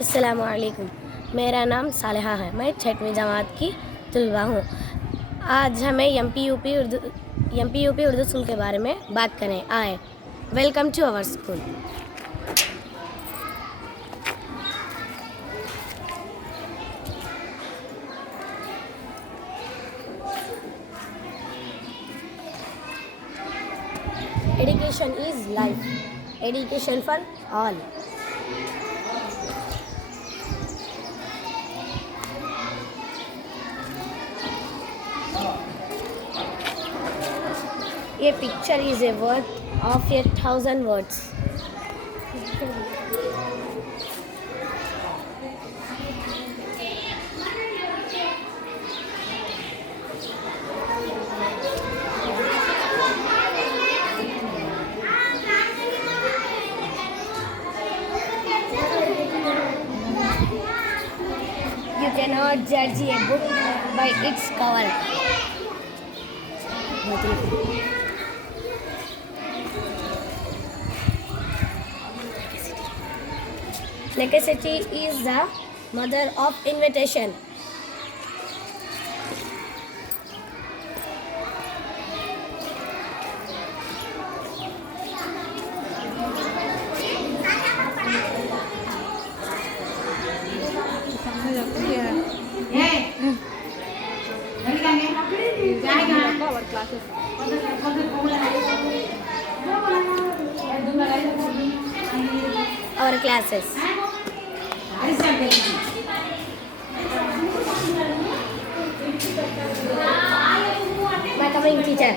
अस्सलामुअलैकुम। मेरा नाम सालिहा है। मैं 6वीं जमात की तलबा हूँ। आज हमें एमपी यूपी उर्दू स्कूल के बारे में बात करें। आए, welcome to our school. Education is life. Education for all. A picture is a word of 1,000 words. You cannot judge a book by its cover. Necessity is the mother of invention. Our classes. My coming teacher.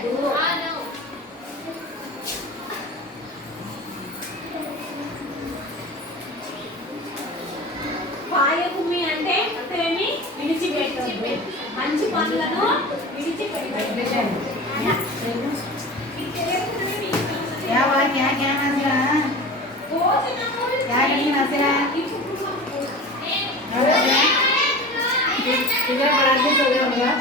పాయభూమి అంటే అర్థమేమి విడిచిపెట్టొద్దు మంచి పనులను విడిచిపెట్టొద్దు क्या मसला क्या नहीं मसला इधर बड़ा दिन हो गया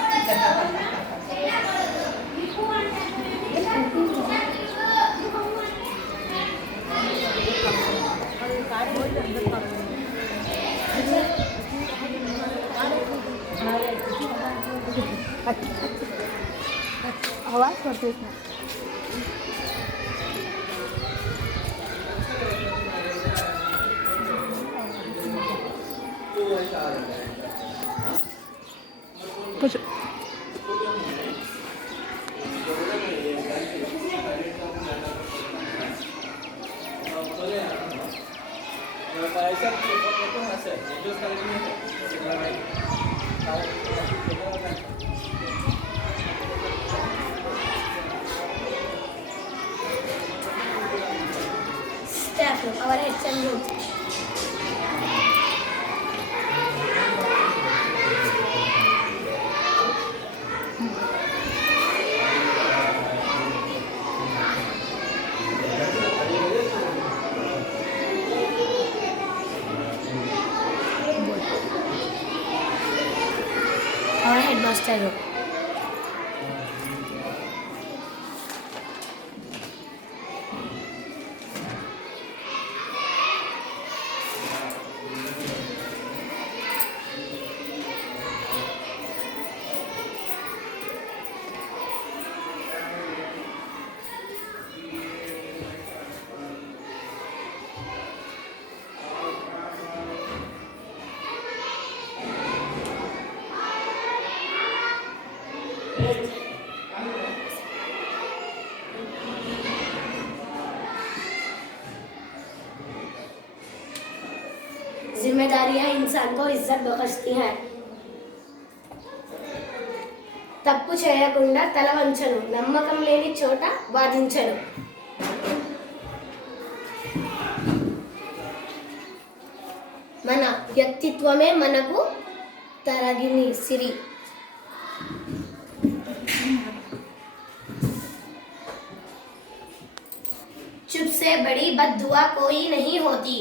आवाज करते इसमें कुछ Staff room, our HM room. Our headmaster room. जिम्मेदारियां इंसान को इज्जत बख्शती हैं. తప్పు చేయకుండా తల వంచను, నమ్మకం లేని చోట వాదించను. మన వ్యక్తిత్వమే మనకు తరగిని సిరి. चुप से बड़ी बद्दुआ कोई नहीं होती.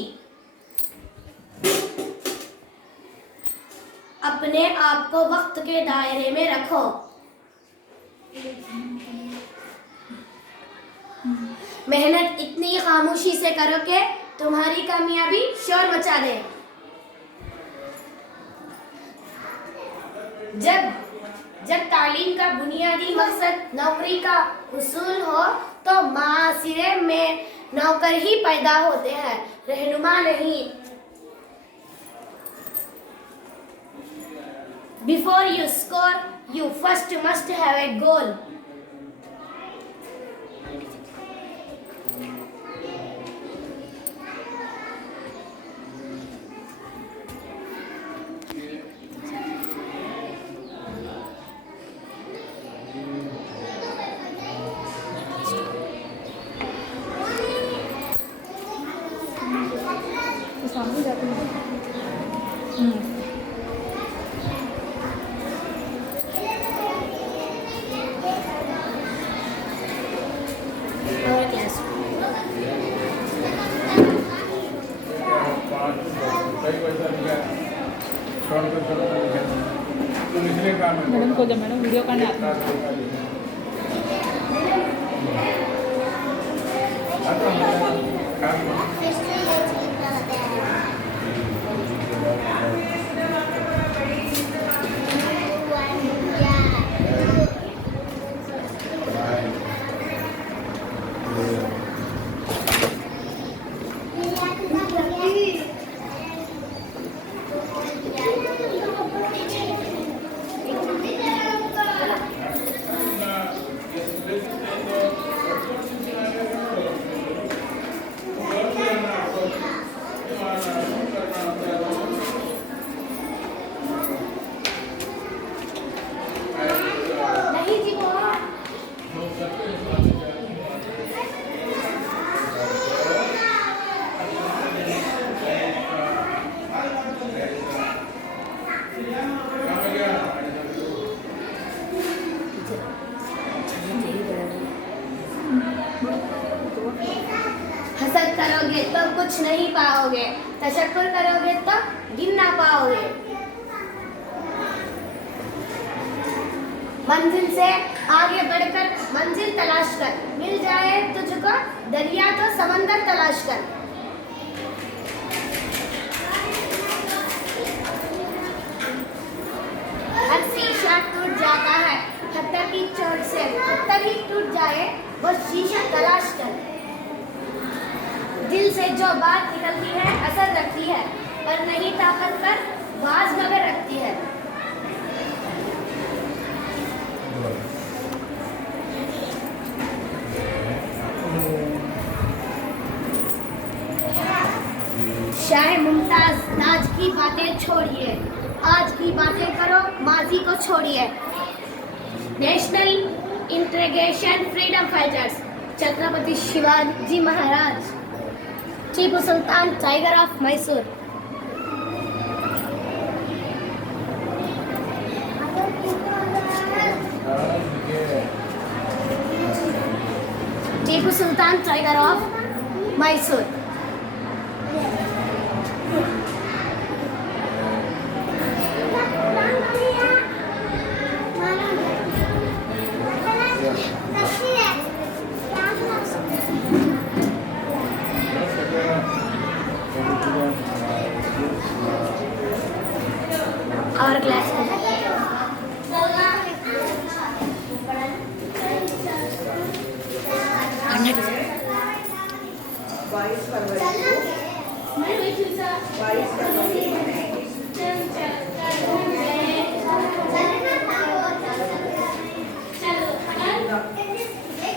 अपने आप को वक्त के दायरे में रखो. मेहनत इतनी खामोशी से करो कि तुम्हारी कामयाबी शोर मचा दे. जब जब तालीम का बुनियादी मकसद नौकरी का हुसूल हो तो माशिरे में नौकर ही पैदा होते हैं, रहनुमा नहीं। Before you score, you first must have a goal. तो सामने जाते हैं। Our class. मैडम को जब मैडम वीडियो करने आते हैं नहीं जी वो हसद करोगे तो कुछ नहीं पाओगे, तशक्कुर करोगे तो गिन ना पाओगे। मंजिल से आगे बढ़कर मंजिल तलाश कर, मिल जाए तुझको दरिया तो समंदर तलाश कर। हर शीशा टूट जाता है पत्थर की चोट से, पत्थर ही टूट जाए वो शीशा तलाश कर। दिल से जो बात निकलती है असर रखती है, पर नहीं ताकत कर बाज मगर रखती है। शाह मुमताज ताज की बातें छोड़िए, आज की बातें करो, माजी को छोड़िए। National integration freedom fighters Chhatrapati Shivaji Maharaj, Tipu Sultan tiger of Mysore. Tipu Sultan tiger of Mysore. और क्लास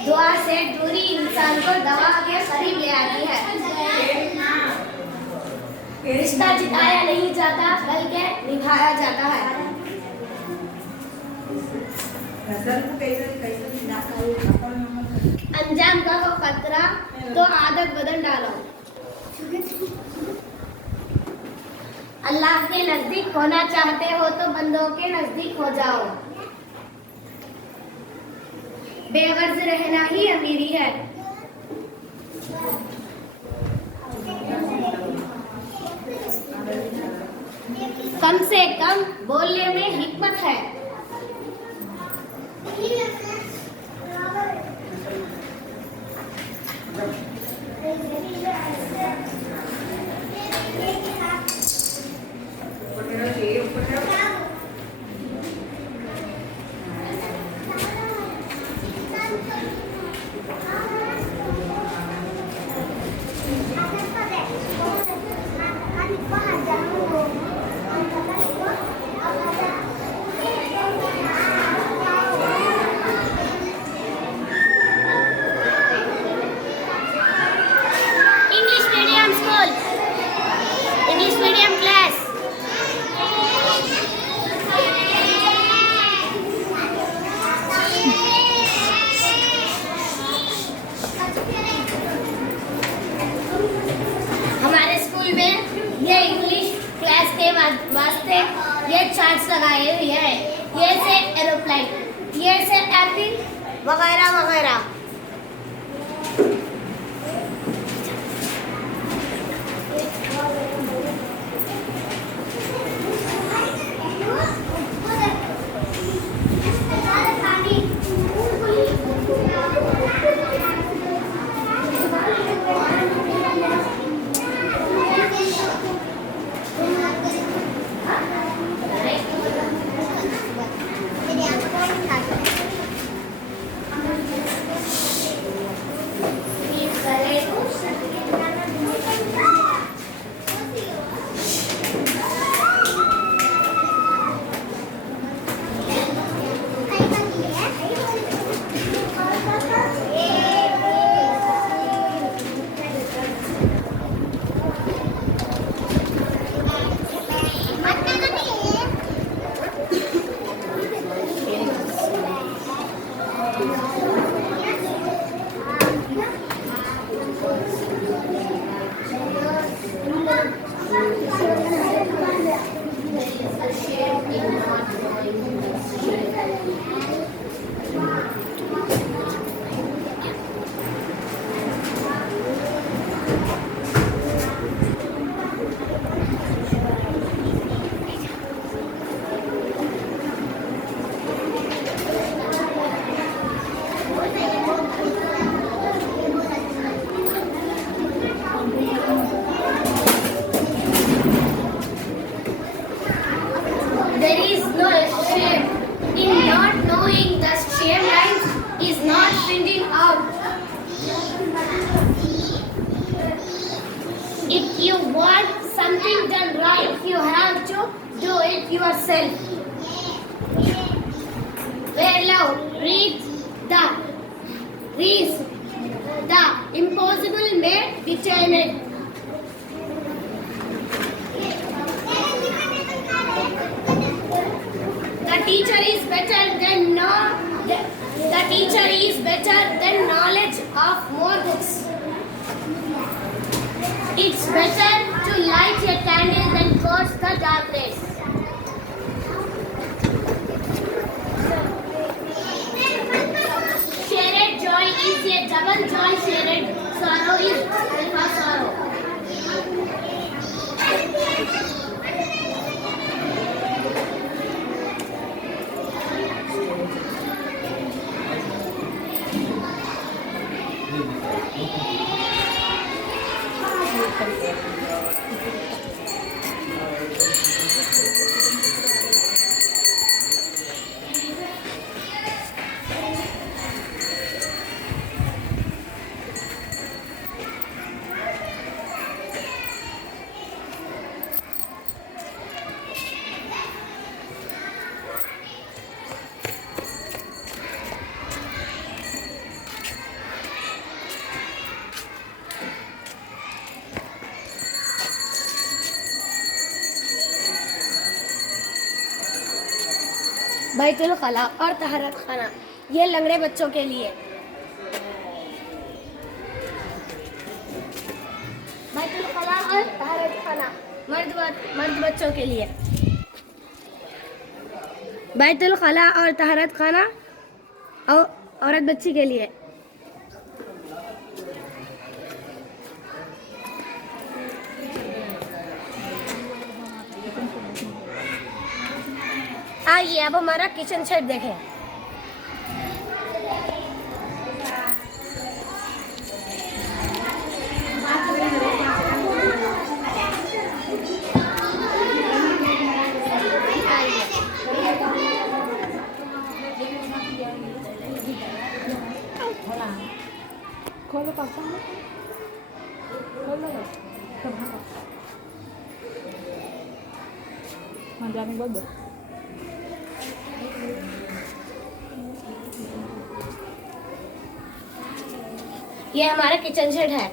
दुआ से दूरी इंसान को दवा के करीब ले आती है। रिश्ता जिताया नहीं जाता बल्कि निभाया जाता है। अंजाम का हो खतरा तो आदत बदल डालो। अल्लाह के नजदीक होना चाहते हो तो बंदों के नजदीक हो जाओ। बेगर्ज रहना ही अमीरी है। कम से कम बोलने में हिकमत है। वास्ते ये चार्ट्स लगाए हुए हैं। ये से एरोप्लेन, ये से एप्पल वगैरह वगैरह। There is no shame in not knowing the shame lines is not printing out. If you want something done right, you have to do it yourself. Where love reads the impossible made determined. The teacher is better than knowledge of more books. It's better to light a candle than curse the darkness. Shared joy is a double joy. Shared sorrow is alpha sorrow. Betul खला और तहरत खाना, ये लंगड़े बच्चों के लिए। बैतुल खला और तहरत खाना मर्द बच्चों के लिए। बैतुल खला और तहरत खाना औरत बच्ची के लिए। आइए अब हमारा किचन सेट देखें। खोलो पापा, खोलो हाँ जाने के बाद ये हमारा किचन सेट है।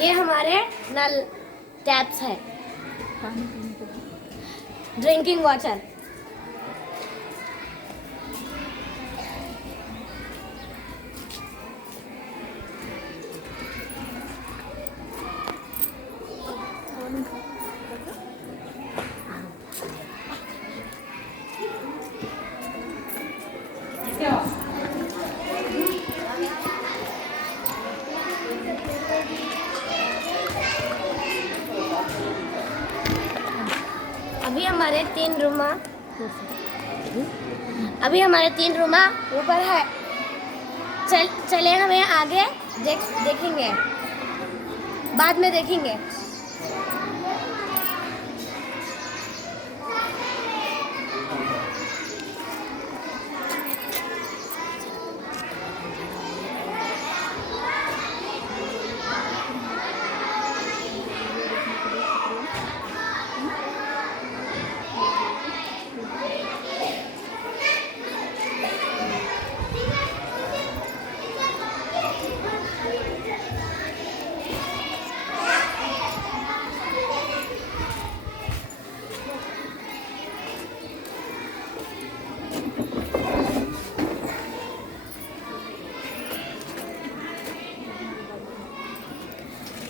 ये हमारे नल टैप्स है, पानी पीने के बाद ड्रिंकिंग वाटर। अभी हमारे 3 रूमा ऊपर है। चले हमें आगे देखेंगे, बाद में देखेंगे।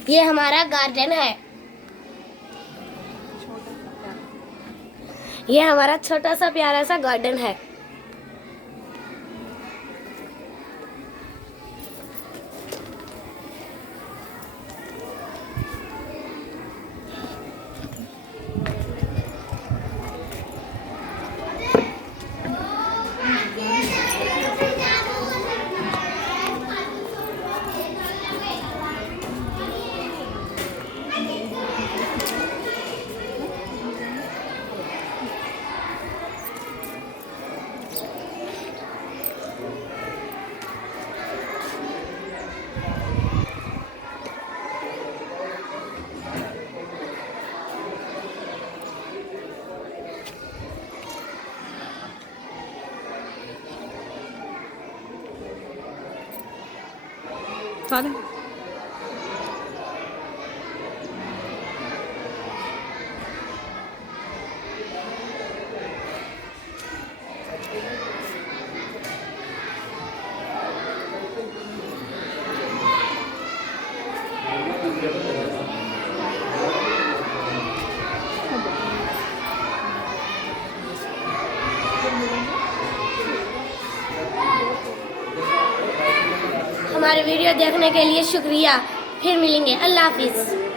ये हमारा गार्डन है। ये हमारा छोटा सा प्यारा सा गार्डन है। चले हमारे वीडियो देखने के लिए शुक्रिया। फिर मिलेंगे। अल्लाह हाफिज़।